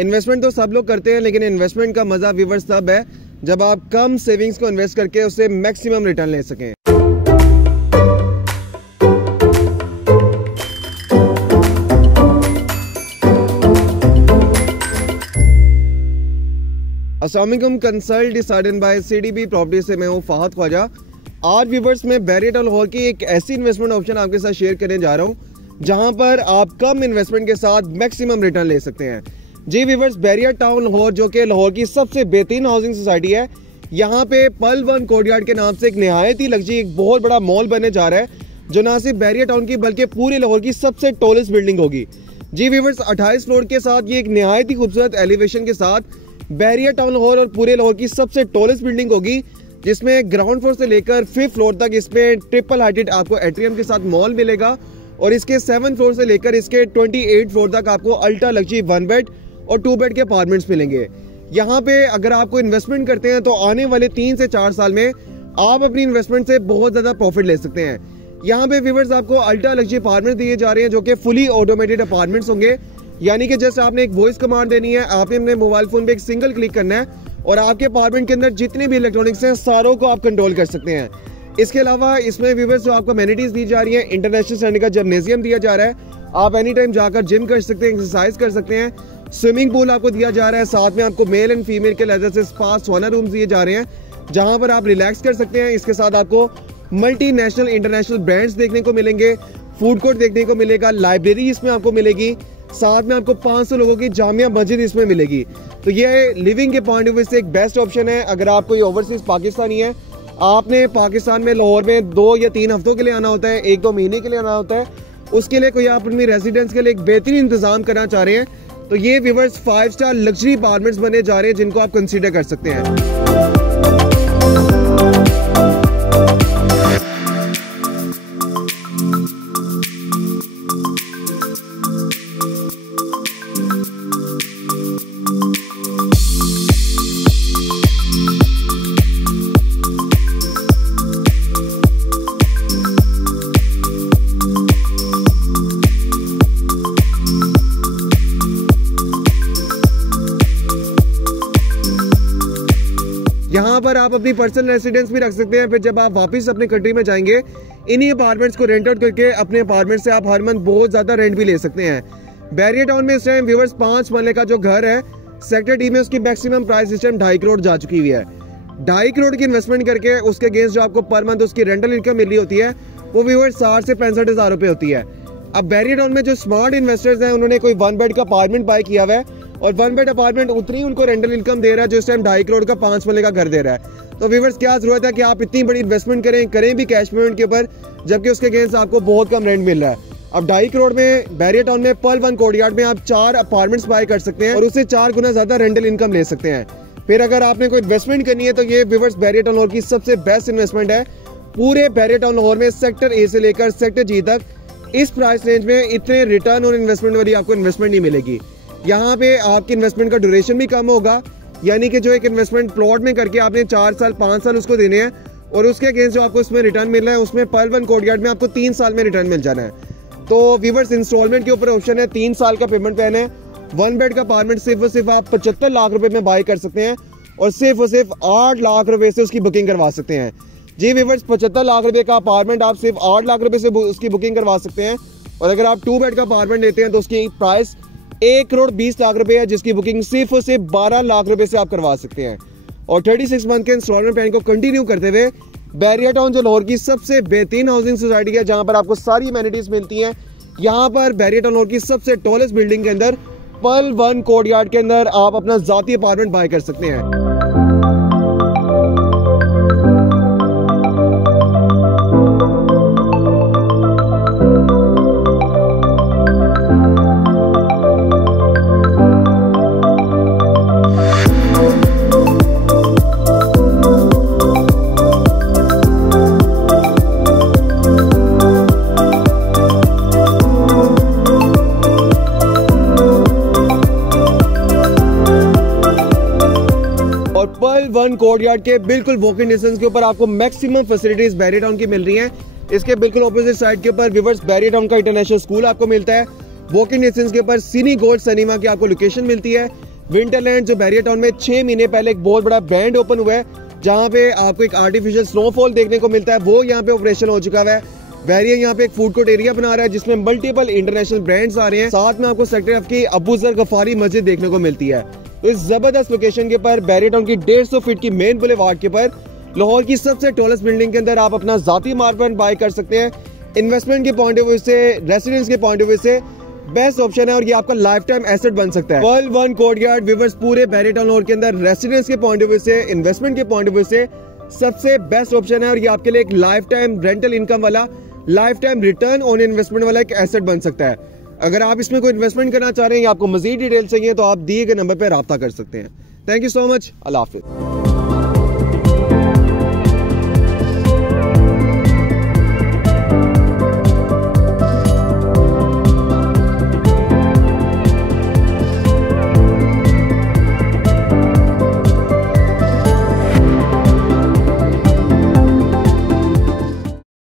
Investment तो सब लोग करते हैं, लेकिन इन्वेस्टमेंट का मजा व्यूअर्स तब है जब आप कम सेविंग्स को इन्वेस्ट करके उससे मैक्सिमम रिटर्न ले सकें। अस्सलाम वालेकुम, consult decided by CDB property से मैं हूं फहद ख्वाजा। आज व्यूअर्स में बैरियर टाउन हॉल की एक ऐसी इन्वेस्टमेंट ऑप्शन आपके साथ शेयर करने जा रहा हूं जहां पर आप कम इन्वेस्टमेंट के साथ मैक्सिमम रिटर्न ले सकते हैं। जी व्यूअर्स, बैरियर टाउन हॉल जो कि लाहौर की सबसे बेहतरीन हाउसिंग सोसाइटी है, यहाँ पे पल वन कोर्टयार्ड के नाम से एक निहायत ही लग्जरी एक बहुत बड़ा मॉल बनने जा रहा है, जो ना सिर्फ बैरियर टाउन की बल्कि पूरे लाहौर की सबसे टॉलेस्ट बिल्डिंग होगी। जी व्यूअर्स, 28 फ्लोर के साथ ये एक निहायत ही खूबसूरत एलिवेशन के साथ बैरियर टाउन हॉल और पूरे लाहौर की सबसे टॉलेस्ट बिल्डिंग होगी, जिसमें ग्राउंड फ्लोर से लेकर 5th फ्लोर तक इसमें ट्रिपल हाइटेड आपको एट्रियम के साथ मॉल मिलेगा और इसके 7th फ्लोर से लेकर इसके 28 फ्लोर तक आपको अल्ट्रा लग्जरी 1 बेड और 2 बेड के अपार्टमेंट्स मिलेंगे। यहाँ पे अगर आपको इन्वेस्टमेंट करते हैं तो आने वाले 3 से 4 साल में आप अपनी इन्वेस्टमेंट से बहुत ज्यादा प्रॉफिट ले सकते हैं। यहाँ पे व्यूअर्स आपको अल्ट्रा लग्जरी अपार्टमेंट दिए जा रहे हैं जो कि फुली ऑटोमेटेड अपार्टमेंट्स होंगे, यानी कि जस्ट आपने एक वॉइस कमांड देनी है, आपने अपने मोबाइल फोन पे एक सिंगल क्लिक करना है और आपके अपार्टमेंट के अंदर जितने भी इलेक्ट्रॉनिक्स हैं सारों को आप कंट्रोल कर सकते हैं। इसके अलावा इसमें व्यूअर्स जो आपको अमेनिटीज दी जा रही है, इंटरनेशनल स्टैंडर्ड का जिम्नेजियम दिया जा रहा है, आप एनी टाइम जाकर जिम कर सकते हैं, एक्सरसाइज कर सकते हैं, स्विमिंग पूल आपको दिया जा रहा है, साथ में आपको मेल एंड फीमेल के लेजर से स्पा सोना रूम्स दिए जा रहे हैं जहां पर आप रिलैक्स कर सकते हैं। इसके साथ आपको मल्टीनेशनल इंटरनेशनल ब्रांड्स देखने को मिलेंगे, फूड कोर्ट देखने को मिलेगा, लाइब्रेरी इसमें आपको मिलेगी, साथ में आपको 500 लोगों की जामिया मस्जिद इसमें मिलेगी। तो ये लिविंग के पॉइंट ऑफ व्यू से एक बेस्ट ऑप्शन है। अगर आप कोई ओवरसीज पाकिस्तानी है, आपने पाकिस्तान में लाहौर में 2 या 3 हफ्तों के लिए आना होता है, 1-2 महीने के लिए आना होता है, उसके लिए कोई आप अपनी रेजिडेंस के लिए एक बेहतरीन इंतजाम करना चाह रहे हैं तो ये व्यूअर्स 5 स्टार लग्जरी अपार्टमेंट्स बनने जा रहे हैं जिनको आप कंसीडर कर सकते हैं। यहाँ पर आप अपनी पर्सनल रेसिडेंस भी रख सकते हैं। फिर जब आप वापस अपने कंट्री में जाएंगे, इन्हीं अपार्टमेंट्स को रेंट आउट करके अपने अपार्टमेंट से आप हर मंथ बहुत ज्यादा रेंट भी ले सकते हैं। बैरियर टाउन में इस टाइम व्यूअर्स 5 मरले का जो घर है सेक्टर डी में, उसकी मैक्सिमम प्राइस इस टाइम 2.5 करोड़ जा चुकी हुई है। 2.5 करोड़ की इन्वेस्टमेंट करके उसके अगेंस्ट जो आपको पर मंथ उसकी रेंटल इनकम मिल रही होती है वो व्यूअर्स 60 से 65 हजार रुपए होती है। अब बैरियर टाउन में जो स्मार्ट इन्वेस्टर्स हैं उन्होंने कोई 1 बेड का अपार्टमेंट बाय किया हुआ है और 1 बेड अपार्टमेंट उतनी उनको रेंटल इनकम दे रहा है जो इस टाइम 2.5 करोड़ का 5 मरले का घर दे रहा है। तो व्यूअर्स, क्या जरूरत है कि आप इतनी बड़ी इन्वेस्टमेंट करें भी कैश पेमेंट के ऊपर, जबकि उसके अगेंस्ट आपको बहुत कम रेंट मिल रहा है। अब 2.5 करोड़ में बैरियर टाउन में पल वन कोर्टयार्ड में आप 4 अपार्टमेंट्स बाय कर सकते हैं और उससे 4 गुना ज्यादा रेंटल इनकम ले सकते हैं। फिर अगर आपने कोई इन्वेस्टमेंट करनी है तो ये व्यूअर्स बैरियर टाउन की सबसे बेस्ट इन्वेस्टमेंट है। पूरे बैरियर टाउन लाहौर में सेक्टर ए से लेकर सेक्टर जी तक इस प्राइस रेंज में इतने रिटर्न और इन्वेस्टमेंट वाली आपको इन्वेस्टमेंट नहीं मिलेगी। यहाँ पे आपकी इन्वेस्टमेंट का ड्यूरेशन भी कम होगा, यानी कि जो एक इन्वेस्टमेंट प्लॉट में करके आपने 4 साल 5 साल उसको देने हैं और उसके अगेंस्ट जो आपको उसमें रिटर्न मिल रहा है उसमें पल वन कोर्टयार्ड में आपको 3 साल में रिटर्न मिल जाना है। तो व्यूअर्स, इंस्टॉलमेंट के ऊपर ऑप्शन है, 3 साल का पेमेंट प्लान है। 1 बेड का अपार्टमेंट सिर्फ और सिर्फ आप 75 लाख रुपए में बाय कर सकते हैं और सिर्फ 8 लाख रुपए से उसकी बुकिंग करवा सकते हैं। जी व्यूअर्स, 75 लाख रुपए का अपार्टमेंट आप सिर्फ 8 लाख रुपए से उसकी बुकिंग करवा सकते हैं और अगर आप 2 बेड का अपार्टमेंट लेते हैं तो उसकी प्राइस 1 करोड़ 20 लाख रुपए है, जिसकी बुकिंग सिर्फ और सिर्फ 12 लाख रुपए से आप करवा सकते हैं। और 36 मंथ के इंस्टॉलमेंट प्लान को कंटिन्यू करते हुए बैरियर टाउन जो लाहौर की सबसे बेहतरीन हाउसिंग सोसाइटी है, जहां पर आपको सारी एमिनिटीज मिलती हैं, यहाँ पर बैरियर टाउन लाहौर की सबसे टॉलेस्ट बिल्डिंग के अंदर पल वन कोर्टयार्ड के अंदर आप अपना जाती अपार्टमेंट बाय कर सकते हैं। पल वन कोर्टयार्ड के बिल्कुल वॉकिंग डिस्टेंस के ऊपर आपको मैक्सिमम फैसिलिटीज बैरियर टाउन की मिल रही हैं। इसके बिल्कुल ऑपोजिट साइड के ऊपर व्यूअर्स बैरियर टाउन का इंटरनेशनल स्कूल आपको मिलता है वॉकिंग डिस्टेंस के ऊपर सिनी गोल्ड सिनेमा की आपको लोकेशन मिलती है। विंटरलैंड जो बैरियर टाउन में 6 महीने पहले एक बहुत बड़ा बैंड ओपन हुआ है, जहां पे आपको एक आर्टिफिशियल स्नोफॉल देखने को मिलता है, वो यहाँ पे ऑपरेशन हो चुका है। बैरियर यहाँ पे एक फूड कोर्ट एरिया बना रहा है जिसमें मल्टीपल इंटरनेशनल ब्रांड्स आ रहे हैं। साथ में आपको सेक्टर एफ की अबू जर गफारी मस्जिद देखने को मिलती है। तो इस जबरदस्त लोकेशन के ऊपर बैरियर टाउन की 150 फीट की मेन बुलेवार्ड के ऊपर लाहौर की सबसे टॉलेस्ट बिल्डिंग के अंदर आप अपना जाती अपार्टमेंट बाय कर सकते हैं। इन्वेस्टमेंट के पॉइंट ऑफ व्यू से, रेसिडेंस के पॉइंट ऑफ व्यू से बेस्ट ऑप्शन है और ये आपका लाइफ टाइम एसेट बन सकता है। वर्ल्ड वन कोर्टयार्ड व्यूअर्स, पूरे बैरियर टाउन लाहौर के अंदर रेसिडेंस के पॉइंट ऑफ व्यू से, इन्वेस्टमेंट के पॉइंट ऑफ व्यू से सबसे बेस्ट ऑप्शन है और ये आपके लिए एक लाइफ टाइम रेंटल इनकम वाला, life time return on investment वाला एक एसेट बन सकता है। अगर आप इसमें कोई इन्वेस्टमेंट करना चाह रहे हैं या आपको मजीद डिटेल चाहिए तो आप दिए गए नंबर पर रब्ता कर सकते हैं। Thank you so much. Allah Hafiz.